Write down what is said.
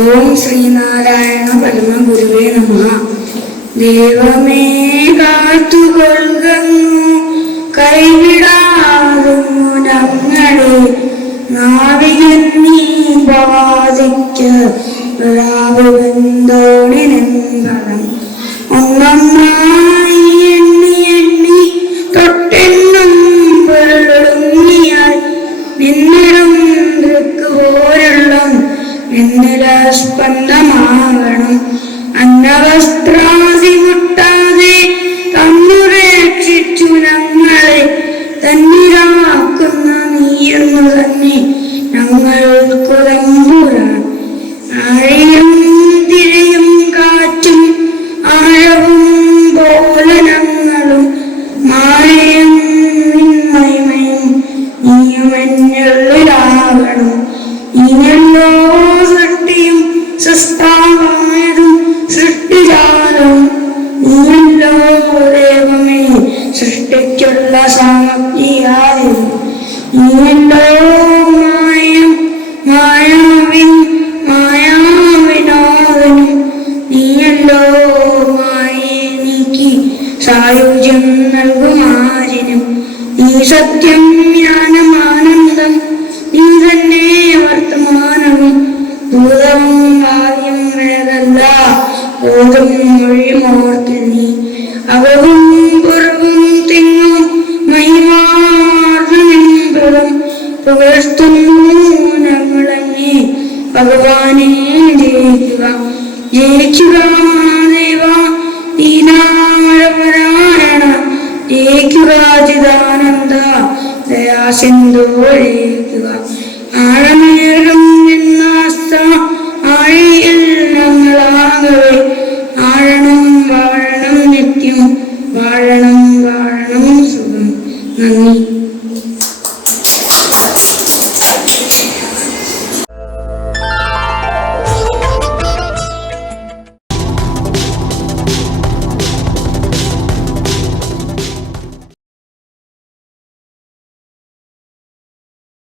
ഓം ശ്രീനാരായണ പരമഗുരുവേ നമഃ. ദൈവമേ കാത്തുകൊള്ളുന്നു കൈവിടാറുന്നു ഞങ്ങളെ, നാവികൻ നീ ബാധിക്ക് ോണിനെന്തളം ഒന്നൊന്നായി എണ്ണി എണ്ണി തൊട്ടെന്നും പൊരുളുങ്ങിയാൽ നിന്നിടും ദൃക്ക് പോരുള്ളം എന്നില സ്പന്ദമാകണം. അന്നവസ്ത്രാസി മുട്ടാതെ തന്നു രക്ഷിച്ചു ഞങ്ങളെ, തന്നിലാക്കുന്ന നീയെന്നു തന്നെ ഞങ്ങൾക്കു തമ്പുരാൻ. ആഴയും തിരയും കാറ്റും ആഴവും പോലെ ഞങ്ങളും മായയും മഹിമയും നീയുമെന്നുള്ളിലാകണം. നീയല്ലോ സൃഷ്ടിയും സൃഷ്ടാവായതും സൃഷ്ടിജാലവും, നീയല്ലോ ദൈവമേ സൃഷ്ടിക്കുള്ള സാമഗ്രിയായും, നീയല്ലോ മായം മായാവിനോദനും, നീയല്ലോ മായയെ നീക്കി സായുജ്യം നൽകുമാരിനും. നീ സത്യം ജ്ഞാനമാനന്ദം, നീ തന്നെ വർത്തമാനവും ഭൂതവും ഭാഗ്യം വേദല്ല ബോധം മൊഴിമോർത്ത് നീ. അകവും പുറവും തിങ്ങും മഹിമാർദ്ദമെമ്പതും പുകഴ്ത്തുന്നു ഞങ്ങളങ്ങേ ഭഗവാനെ. ജയിക്കുക ജയിക്കുക ദേവ ദീനാരപരായണ, ജയിക്കുക ചിദാനന്ദ ദയാസിന്ധോ ജയിക്കുക. ആഴമേറും എന്നാസ്ത ആഴിയിൽ ഞങ്ങളാകവേ, ആഴണം വാഴണം നിത്യം വാഴണം വാഴണം സുഖം. നന്ദി.